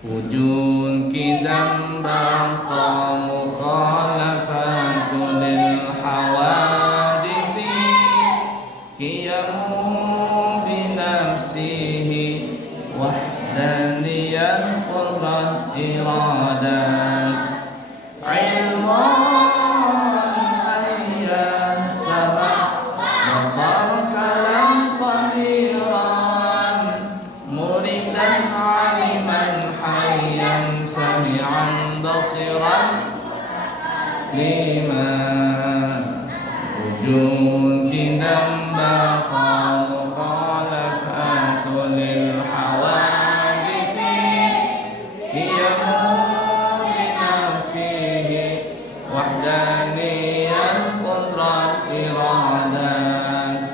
wujud kidam baqa mukhalafatun lil hawaditsi qiyamu bi nafsihi wahdaniyat qurrat iradat ilman hayyan sabah basar kalam qadiran muridan aliman hayyan sami'an basiran lima wujud kinam baqa mukhalafatun lil hawaditsi qiyamu bi nafsihi wahdaniyat qudrat iradat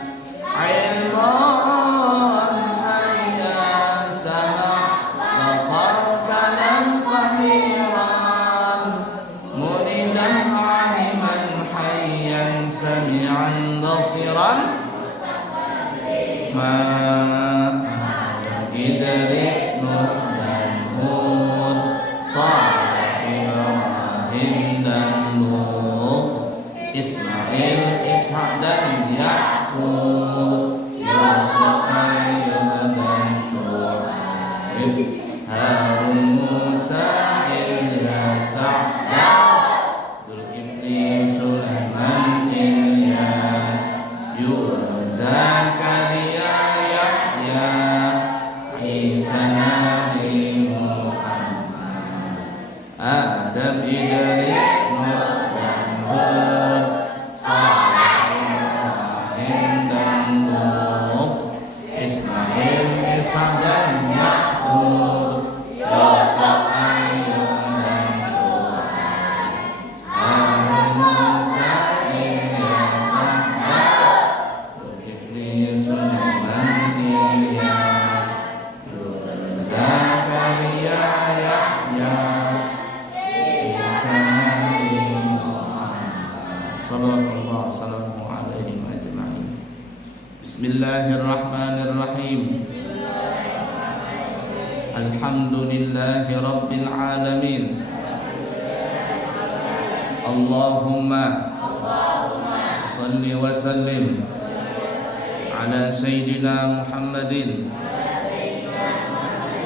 ilman hayyan sama basar kalam qadiran muridan aliman hayyan sami'an basiran ma Idris Nur dan Hud Saleh Ibrahim dan Lut Ismail Ishak dan Yaqub Yusuf Ayyub dan Syuaib Harun Musa Ilyas Zulkifli Sulaiman Ilyas Yunus Zakaria Yahya Isa Nabi Muhammad Adam Idris Nuh dan Hud Saleh Ibrahim dan Lut Ismail Ishak dan Yaqub Yusuf Ayyub dan Syuaib Harun Musa Ilyas Zulkifli Sulaiman Ilyas Yunus Zakaria Yahya Isa Nabi Muhammad sallallahu wasallam alaihim ajma'in. Bismillahirrahmanirrahim. Alhamdulillahi rabbil alamin. Allahumma salli wa sallim ala sayyidina Muhammadin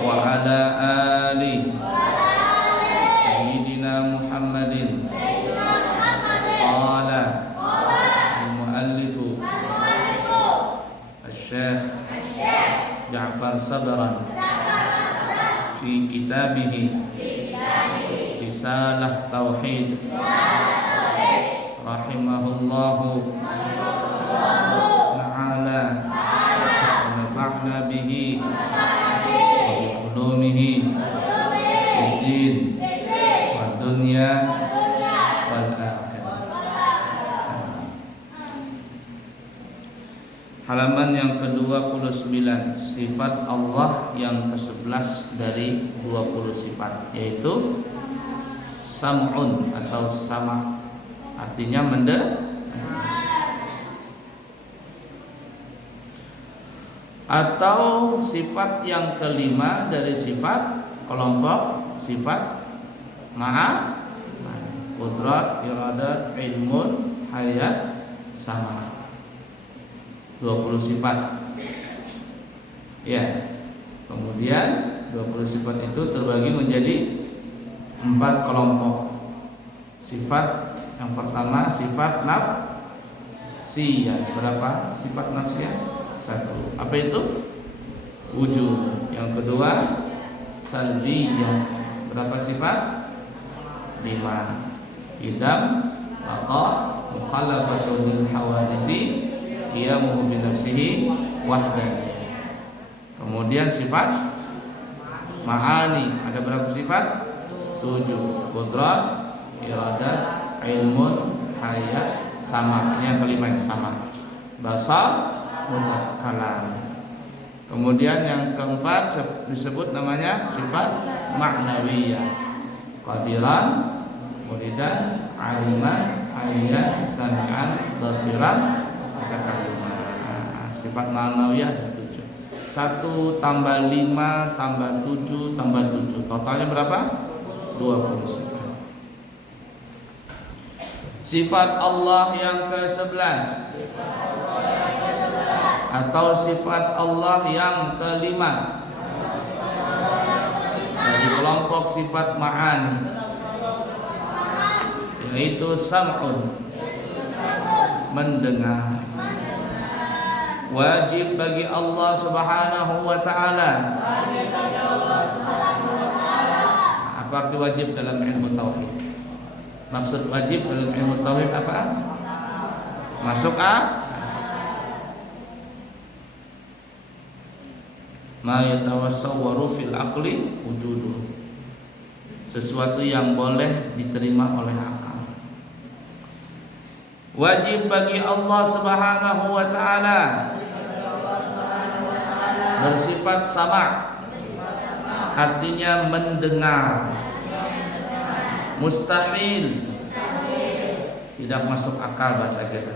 wa ala ali sayyidina Muhammadin. Qala al-muallifu Asy-Syaikh Ja'far Sadran fi kitabihi Risalah Tauhid rahimahullahu ta'ala wa nafa'na bihi wa bi ulumihi fid-din wad dunya wal akhirah. Halaman yang ke-29, sifat Allah yang ke-11 dari 20 sifat, yaitu sam'un atau sama, artinya atau sifat yang kelima dari sifat kelompok sifat ma'a, qudrat, iradat, ilmun, hayat, sama. 20 sifat. Ya. Kemudian 20 sifat itu terbagi menjadi 4 kelompok. Sifat yang pertama sifat nafsiyah. Berapa sifat nafsiyah? 1. Apa itu? Wujud. Yang kedua salbiyah. Berapa sifat? 5. Idam, baqa, mukhalafatun lil hawaditsi, qiyamuhu bi nafsihi wahdan. Kemudian sifat ma'ani, ada berapa sifat? 7. Qudrat, iradat, ilmun, hayat, sama. Ini yang kelima, yang sama. Basar, mutlak, kalam. Kemudian yang keempat disebut namanya sifat ma'nawiyah. Qadiran, muridan, aliman, hayyan, sami'an, basiran, sifat ma'nawiyah ada 7. 1 tambah 5 tambah 7 tambah 7. Totalnya berapa? 20 sifat. Sifat Allah yang ke-11 atau sifat Allah yang ke-5 dari kelompok sifat ma'ani, yaitu sam'un, mendengar. Wajib bagi Allah Subhanahu wa ta'ala. Apa arti wajib dalam ilmu tauhid? Maksud wajib dalam ilmu tauhid apa? Masuk ma yatawassawaru fil aqli wujuduh, sesuatu yang boleh diterima oleh akal. Wajib bagi Allah Subhanahu wa ta'ala bersifat sama', artinya mendengar. Mustahil, tidak masuk akal bahasa kita.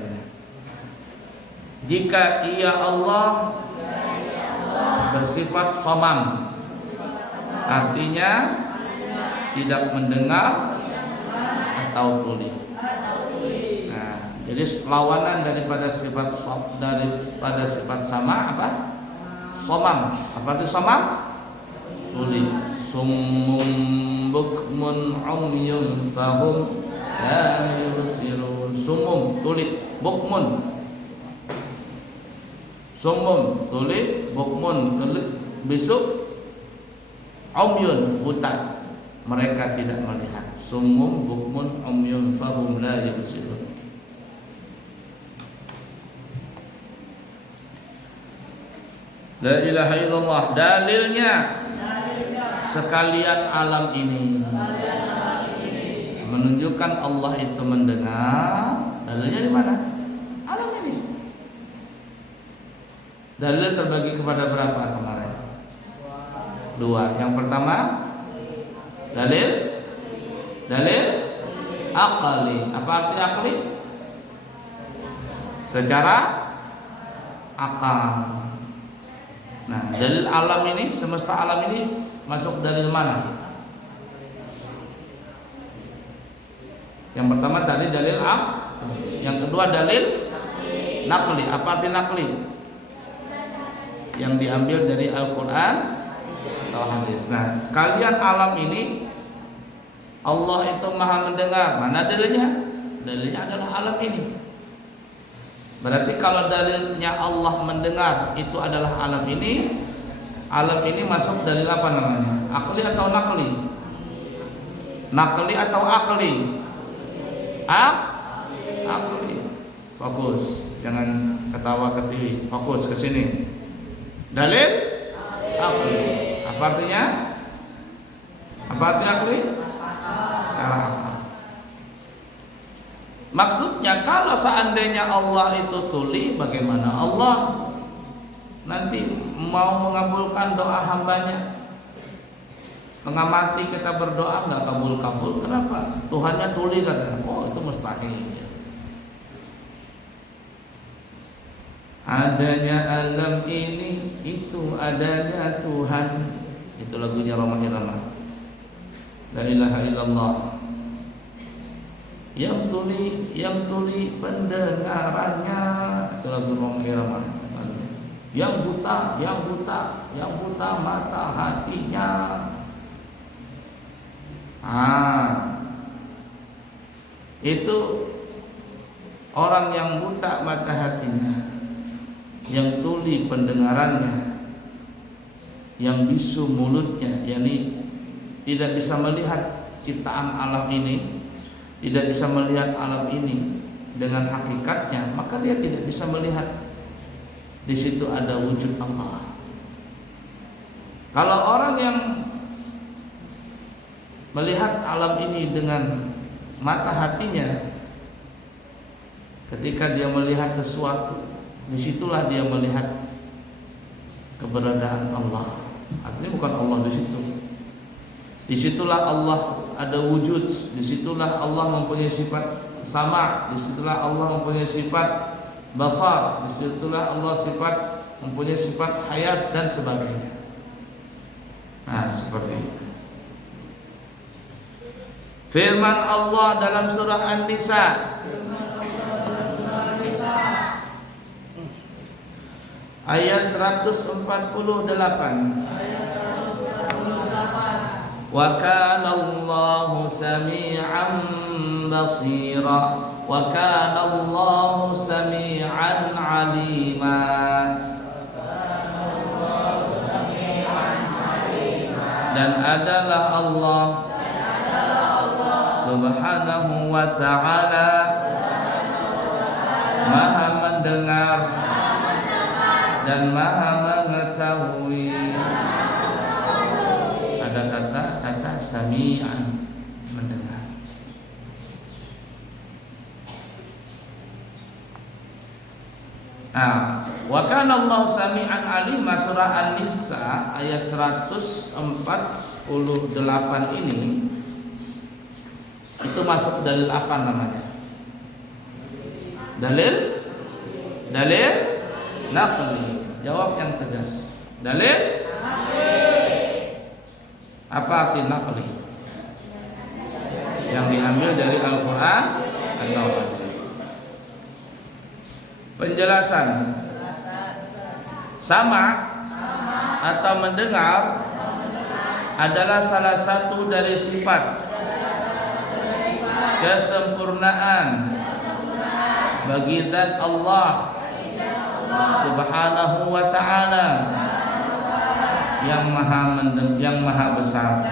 Jika ia Allah bersifat somam, artinya tidak mendengar atau tuli. Nah, jadi lawanan daripada sifat sama apa? Somam. Apa itu somam? Tuli. Summum bukmun umyun fahum la yubsirun. Summum tuli, bukmun. Summum tuli, bukmun tuli, besok umyun buta, mereka tidak melihat. Summum bukmun umyun fahum la yubsirun. La ilaha illallah. Dalilnya sekalian alam ini menunjukkan Allah itu mendengar. Dalilnya di mana? Alam ini. Dalil terbagi kepada berapa kemarin? 2. Yang pertama dalil akali. Apa arti akali? Secara akal. Nah, dalil alam ini, semesta alam ini masuk dalil mana? Yang pertama tadi dalil yang kedua dalil nakli. Apa arti nakli? Yang diambil dari Al-Quran atau hadis. Nah, sekalian alam ini Allah itu maha mendengar. Mana dalilnya? Dalilnya adalah alam ini. Berarti kalau dalilnya Allah mendengar itu adalah alam ini. Alam ini masuk dalil apa namanya? Akli atau nakli? Nakli atau akli? Akli. Fokus, jangan ketawa ke TV. Fokus ke sini. Dalil akli. Apa artinya? Apa arti akli? Secara akal. Maksudnya kalau seandainya Allah itu tuli, bagaimana Allah nanti mau mengabulkan doa hambanya? Setengah mati kita berdoa nggak kabul-kabul, kenapa? Tuhannya tuli katanya. Oh, itu mustahil. Adanya alam ini, itu adanya Tuhan. Itu lagunya Roma Irama. La ilaha illallah. Yang tuli pendengarannya. Itu lagu Roma Irama. Yang buta mata hatinya. Itu orang yang buta mata hatinya, yang tuli pendengarannya, yang bisu mulutnya, yakni tidak bisa melihat ciptaan alam ini, tidak bisa melihat alam ini dengan hakikatnya, maka dia tidak bisa melihat di situ ada wujud Allah. Kalau orang yang melihat alam ini dengan mata hatinya, ketika dia melihat sesuatu, disitulah dia melihat keberadaan Allah. Artinya bukan Allah di situ. Disitulah Allah ada wujud. Disitulah Allah mempunyai sifat sama. Disitulah Allah mempunyai sifat basar. Disitulah Allah sifat mempunyai sifat hayat dan sebagainya. Nah, seperti itu. Firman Allah dalam surah An-Nisa ayat 148. Wa kana Allahu sami'an basira wa kana Allahu sami'an 'alima. Dan adalah Allah Subhanahu wa ta'ala Maha mendengar dan Maha mengetahui. Ada kata sami'an, mendengar. Nah, wa kana Allahu sami'an 'alima, surah An-Nisa ayat 148 ini itu masuk dalil apa namanya? Dalil naqli. Jawab yang tegas. Dalil apa arti naqli? Yang diambil dari Al-Quran atau penjelasan sama atau mendengar adalah salah satu dari sifat kesempurnaan bagi zat Allah Subhanahu wa ta'ala yang maha besar.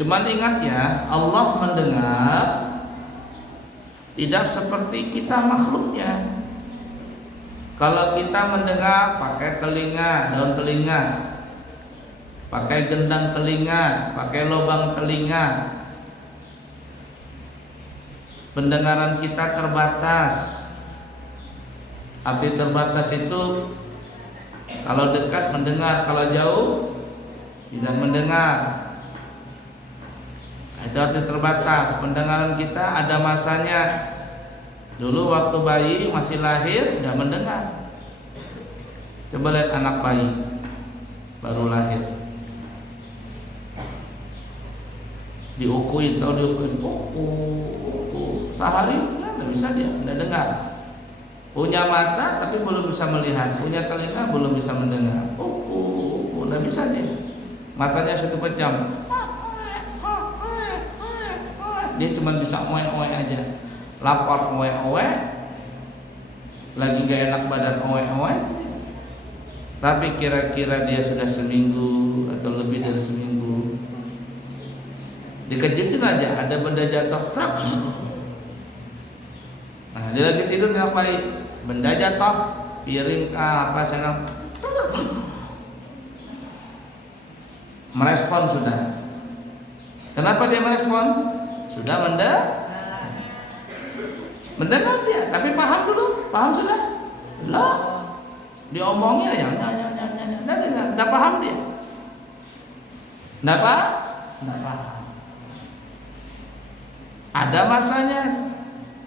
Cuman ingat ya, Allah mendengar tidak seperti kita makhluknya. Kalau kita mendengar pakai telinga, daun telinga, pakai gendang telinga, pakai lubang telinga, pendengaran kita terbatas. Arti terbatas itu kalau dekat mendengar, kalau jauh tidak mendengar. Itu arti terbatas. Pendengaran kita ada masanya. Dulu waktu bayi masih lahir tidak mendengar. Coba lihat anak bayi baru lahir, diukuin, tahu diukuin, sehari tidak bisa, dia tidak dengar. Punya mata tapi belum bisa melihat, punya telinga belum bisa mendengar. Tidak bisa dia. Matanya 1 jam, dia cuma bisa oe-oe aja. Lapor oe-oe, lagi gak enak badan oe-oe. Tapi kira-kira dia sudah seminggu atau lebih dari seminggu, dikejutin aja ada benda jatuh, trak. Nah, dia lagi tidur ngapain? Benda jatuh, piring apa sana, merespon sudah. Kenapa dia merespon? Sudah mendengar dia, tapi paham dulu, paham sudah? Belum. Diomongnya ya, enggak paham dia. Enggak paham. Ada masanya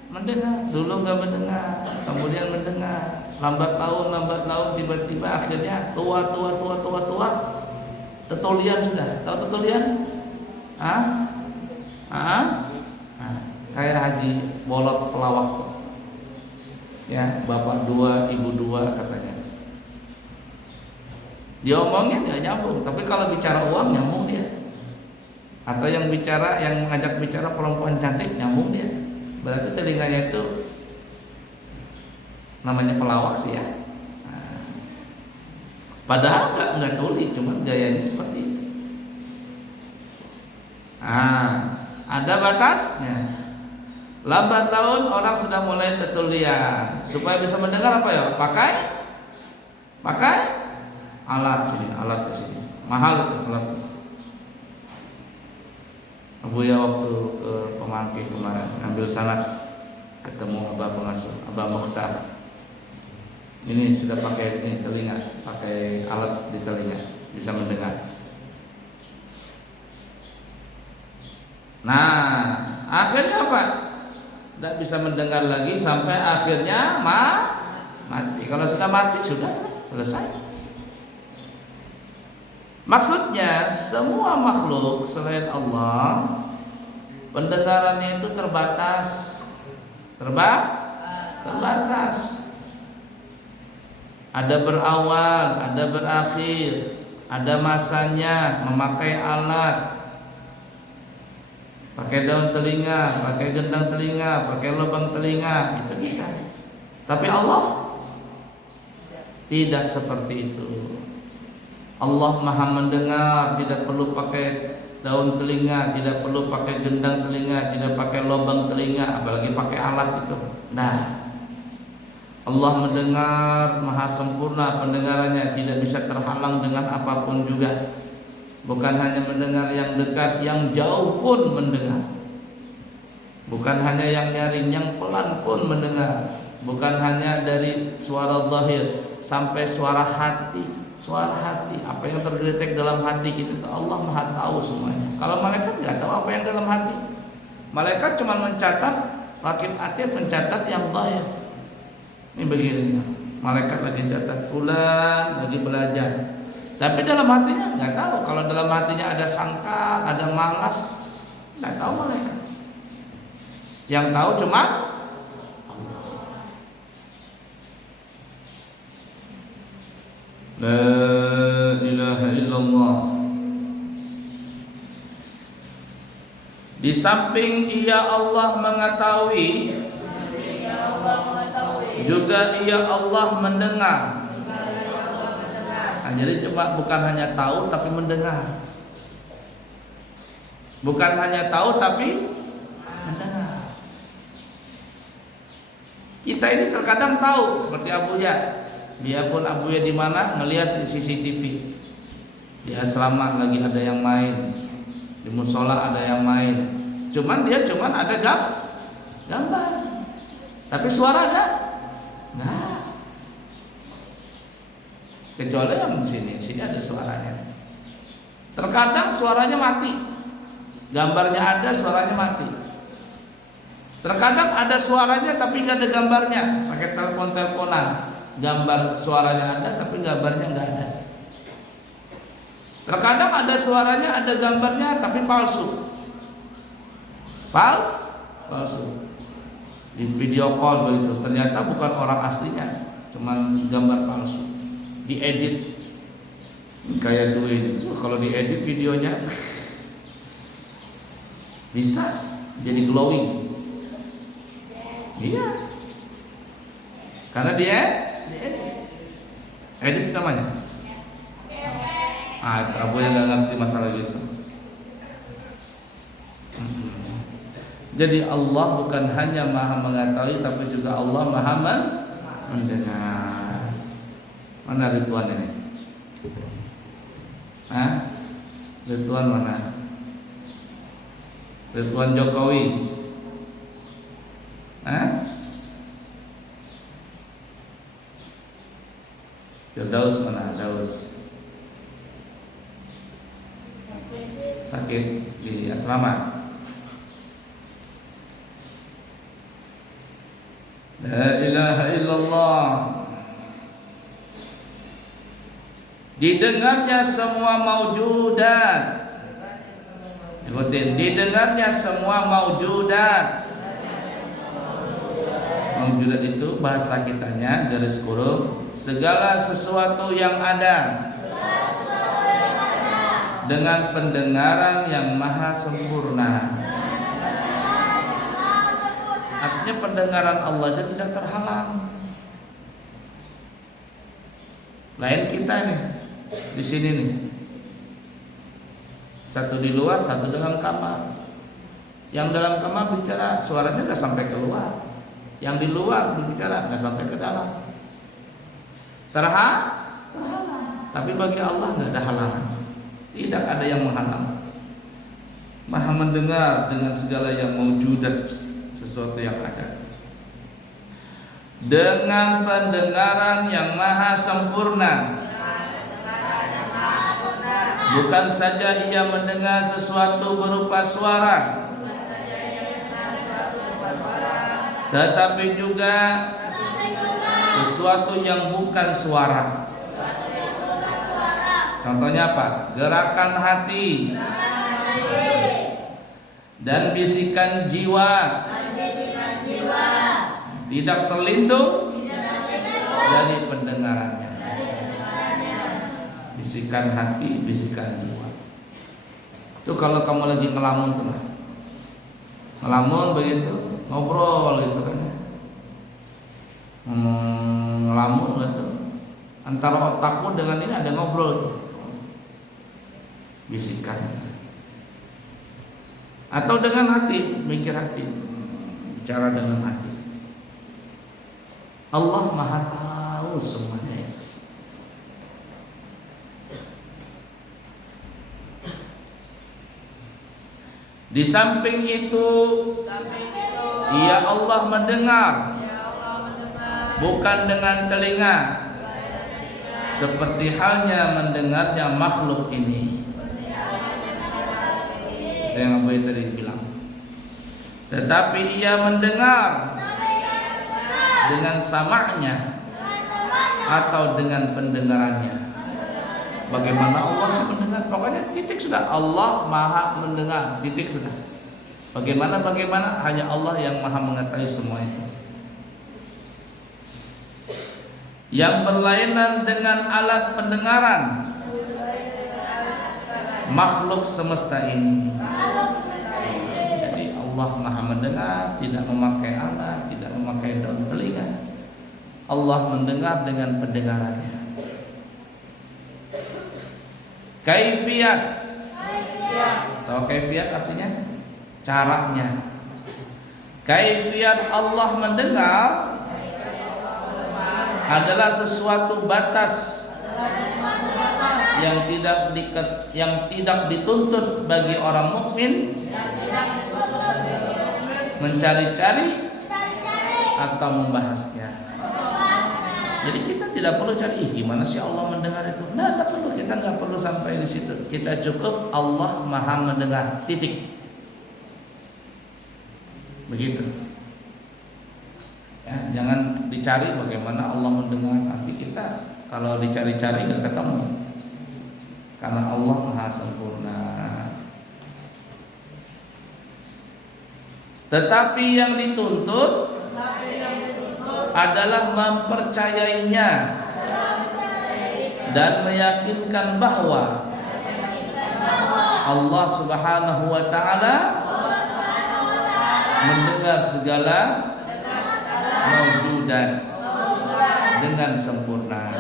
mendengar, dulu enggak mendengar, kemudian mendengar, lambat laun tiba-tiba akhirnya tua, tetulian sudah. Tahu tetulian? Kayak haji bolot pelawak. Ya, bapak 2, ibu 2 katanya. Dia omongnya nggak nyambung, tapi kalau bicara uang nyambung dia. Atau yang ngajak bicara perempuan cantik nyambung dia. Berarti telinganya itu namanya pelawak sih ya. Padahal nggak tuli, cuma gayanya seperti itu. Ada batasnya. Lambat laun orang sudah mulai tetulian. Supaya bisa mendengar apa ya? Pakai alat ke sini. Mahal itu alat. Abu ya waktu ke Pemangki kemarin ngambil sanad, ketemu Abah pengasuh, Abah Mukhtar. Ini sudah pakai telinga, pakai alat di telinga, bisa mendengar. Nah, akhirnya apa? Tidak bisa mendengar lagi sampai akhirnya mati. Kalau sudah mati sudah selesai. Maksudnya semua makhluk selain Allah pendengarannya itu terbatas. Terbatas. Ada berawal, ada berakhir, ada masanya memakai alat, pakai daun telinga, pakai gendang telinga, pakai lubang telinga, itu kita. Tapi Allah tidak seperti itu. Allah Maha mendengar, tidak perlu pakai daun telinga, tidak perlu pakai gendang telinga, tidak pakai lubang telinga, apalagi pakai alat itu. Nah, Allah mendengar, maha sempurna pendengarannya, tidak bisa terhalang dengan apapun juga. Bukan hanya mendengar yang dekat, yang jauh pun mendengar. Bukan hanya yang nyaring, yang pelan pun mendengar. Bukan hanya dari suara zahir sampai suara hati. Suara hati, apa yang terdetek dalam hati kita, Allah maha tahu semuanya. Kalau malaikat nggak tahu apa yang dalam hati. Malaikat cuma mencatat, rakib atid mencatat yang zahir. Ini begini, malaikat lagi catat fulan lagi belajar, tapi dalam hatinya nggak tahu. Kalau dalam hatinya ada sangkal, ada malas, nggak tahu malaikat. Yang tahu cuma La ilaha illallah. Di samping ia Allah mengetahui, juga ia Allah mendengar. Nah, jadi cuma bukan hanya tahu tapi mendengar. Bukan hanya tahu tapi mendengar. Kita ini terkadang tahu seperti Abu Ya. Dia pun Abu Ya di mana ngelihat di CCTV. Di asrama lagi ada yang main, di musola ada yang main. Cuman dia ada gambar. Tapi suara ada? Nah. Kecuali yang di sini ada suaranya. Terkadang suaranya mati. Gambarnya ada, suaranya mati. Terkadang ada suaranya tapi nggak ada gambarnya. Pakai telepon-teleponan. Gambar suaranya ada tapi gambarnya nggak ada. Terkadang ada suaranya, ada gambarnya tapi palsu. Palsu. Di video call begitu, ternyata bukan orang aslinya, cuman gambar palsu. Diedit kayak dua ini. Kalau diedit videonya bisa jadi glowing. Iya. Karena dia edit namanya. Abu yang nggak ngerti masalah gitu. Jadi Allah bukan hanya maha mengetahui, tapi juga Allah maha mendengar. Mana Ridwan ini? Ridwan mana? Ridwan Jokowi. Firdaus mana? Daus sakit di asrama. La ilaha illallah. Didengarnya semua maujudat. Ikutin, didengarnya semua maujudat. Maujudat itu bahasa kitanya garis kurung segala sesuatu yang ada dengan pendengaran yang maha sempurna. Artinya pendengaran Allah itu tidak terhalang. Lain kita nih di sini nih, satu di luar, satu dalam kamar. Yang dalam kamar bicara suaranya nggak sampai keluar, yang di luar berbicara nggak sampai ke dalam. Terhalang. Tapi bagi Allah nggak ada halangan, tidak ada yang menghalang. Maha mendengar dengan segala yang maujudat, sesuatu yang ada, dengan pendengaran yang maha sempurna. Bukan saja ia mendengar sesuatu berupa suara, tetapi juga sesuatu yang bukan suara. Contohnya apa? Gerakan hati dan bisikan jiwa tidak terlindung dari pendengarannya. Bisikan hati, bisikan jiwa. Itu kalau kamu lagi ngelamun tuh lah. Ngelamun begitu, ngobrol gitu kan ya. Ngelamun gitu. Antara otakmu dengan ini ada ngobrol tuh. Bisikan. Atau dengan hati, mikir hati. Bicara dengan hati. Allah Maha tahu semuanya ya. Di samping itu, ya Allah mendengar, bukan dengan telinga, seperti halnya mendengarnya makhluk ini. Itu yang Abu tadi bilang. Tetapi ia mendengar dengan sama'nya atau dengan pendengarannya. Bagaimana Allah sih mendengar? Pokoknya titik sudah. Allah Maha mendengar. Titik sudah. Bagaimana hanya Allah yang Maha mengetahui semua itu. Yang berlainan dengan alat pendengaran makhluk semesta ini. Jadi Allah Maha mendengar, tidak memakai alat, tidak memakai daun telinga. Allah mendengar dengan pendengarannya. Kaifiyat. Tahu kaifiyat artinya? Caranya. Kaifiyat Allah mendengar adalah sesuatu batas yang tidak dituntut bagi orang mukmin mencari-cari atau membahasnya. Jadi kita tidak perlu cari gimana sih Allah mendengar itu. Nah, tidak perlu, kita nggak perlu sampai di situ. Kita cukup Allah Maha mendengar. Titik. Begitu. Ya, jangan dicari bagaimana Allah mendengar. Nanti kita kalau dicari-cari nggak ketemu. Karena Allah Maha sempurna. Tetapi yang dituntut adalah mempercayainya dan meyakinkan bahwa Allah Subhanahu wa taala mendengar segala mawjudat dengan sempurna.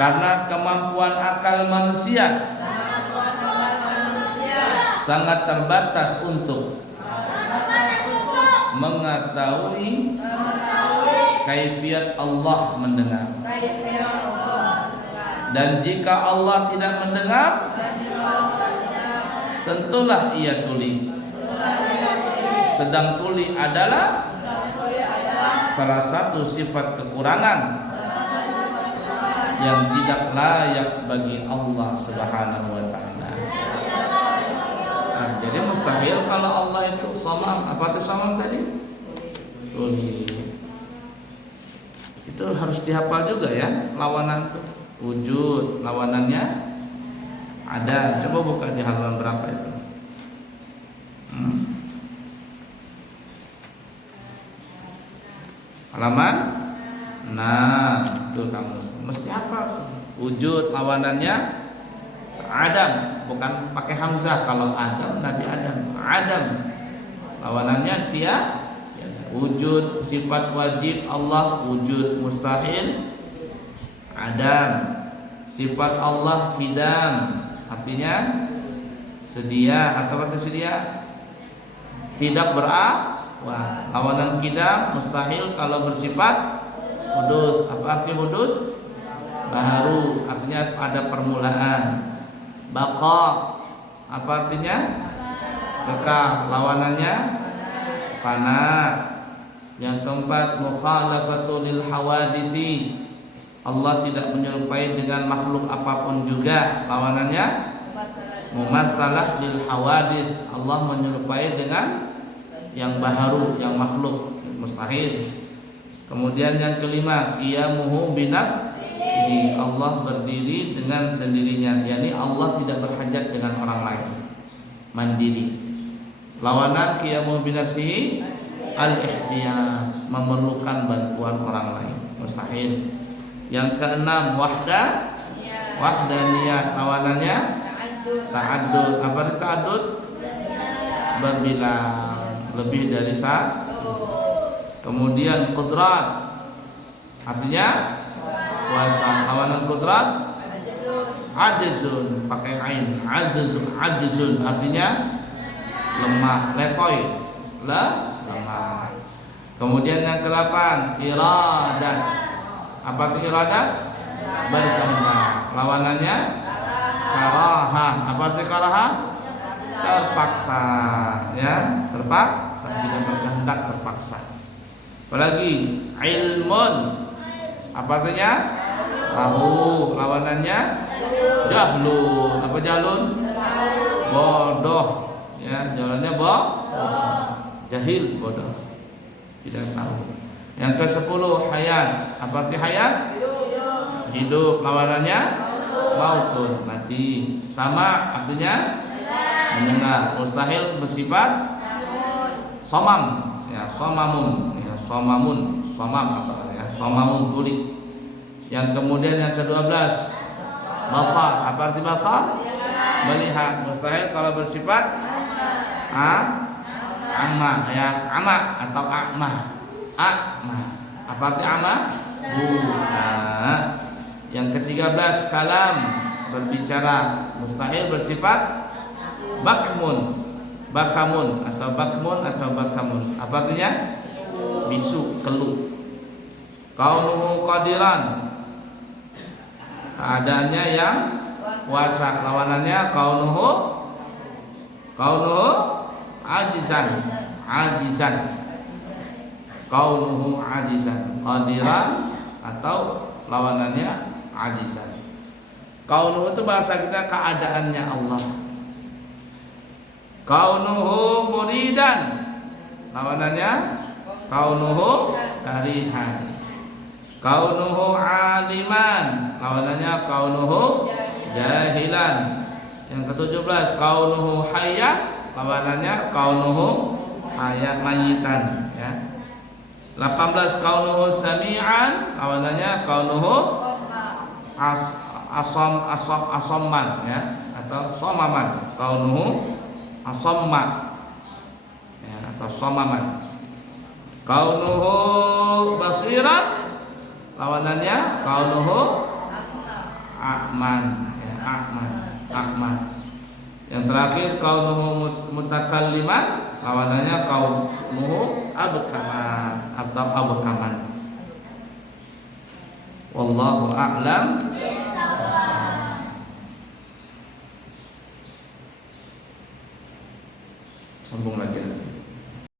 Karena kemampuan akal manusia sangat terbatas untuk mengetahui kaifiat Allah mendengar. Dan jika Allah tidak mendengar, tentulah ia tuli. Sedang tuli adalah salah satu sifat kekurangan yang tidak layak bagi Allah Subhanahu wa taala. Nah, jadi mustahil kalau Allah itu somam. Apa itu somam tadi? Tuli. Itu harus dihafal juga ya, lawanan itu. Wujud, lawanannya ada. Coba buka di halaman berapa itu? Halaman 6. Tuh kamu mesti hafal. Wujud lawanannya Adam, bukan pakai hamzah. Kalau Adam, Nabi Adam. Adam lawanannya tiada. Wujud sifat wajib Allah, wujud mustahil Adam. Sifat Allah qidam, artinya sedia atau kata sedia tidak berawal. Lawanan qidam mustahil kalau bersifat hudus. Apa arti hudus? Baru, artinya ada permulaan. Baqa, apa artinya? Kekal. Lawanannya fana. Yang keempat, mukhalafatu lil hawadithi. Allah tidak menyerupai dengan makhluk apapun juga. Lawanannya mumatsalah lil hawadits. Allah menyerupai dengan yang baharu, yang makhluk, mustahil. Kemudian yang kelima, qiyamuhu binafsihi, Allah berdiri dengan sendirinya, yakni Allah tidak berhajat dengan orang lain, mandiri. Lawanan qiyamuhu binafsihi al-ihtiyat, memerlukan bantuan orang lain, mustahil. Yang keenam, wahdaniyat, lawanannya ta'addud. Apa itu ta'addud? Berbilang, lebih dari satu. Kemudian qudrat, artinya kuasa. Lawanan qudrat ajizun, pakai ain. Ajizun artinya lemah, lekoi, lemah. Kemudian yang ke-8, iradat. Apa itu iradat? Berkehendak. Lawanannya karahah. Apa itu karahah? Terpaksa, ya, terpaksa, tidak berkehendak, terpaksa. Apalagi ilmun, apa artinya? Tahu. Lawanannya jahlun. Apa jahlun? Bodoh, ya, jalannya bodoh. Jahil, bodoh, tidak tahu. Yang ke-10, hayat. Apa arti hayat? Hidup. Lawanannya mautun, mati. Sama artinya mendengar. Mustahil bersifat somam, ya, somamun, ya, somam atau ya, somamun tuli. Yang kemudian yang ke-12, basar. Apa arti basar? Melihat. Mustahil kalau bersifat amma, ya, ama atau akmah. Apa arti ama? Buta. Yang ke-13, kalam, berbicara. Mustahil bersifat bakamun atau bakamun. Apa artinya? Bisu, keluh. Kaunuhu qadiran, keadaannya yang kuasa. Lawanannya kaunuhu ajizan. Kaunuhu ajizan, qadiran, atau lawanannya ajizan. Kaunuhu itu bahasa kita keadaannya Allah. Kaunuhu muridan, lawanannya kaunuhu karihan. Kaunuhu aliman, lawanannya kaunuhu jahilan. Yang ke-17, kaunuhu hayya, lawanannya kaunuhu hayya mayitan, ya. 18, kaunuhu sami'an, lawanannya kaunuhu asamman, ya, atau somaman. Kaunuhu asamma, ya, atau somaman. Kaunuhu basiran, lawanannya kaunuhu a'man, ya, a'man. Yang terakhir kaunuhu mutakalliman, lawanannya kaunuhu abkaman atau abkaman. Wallahu a'lam. Sambung lagi nanti.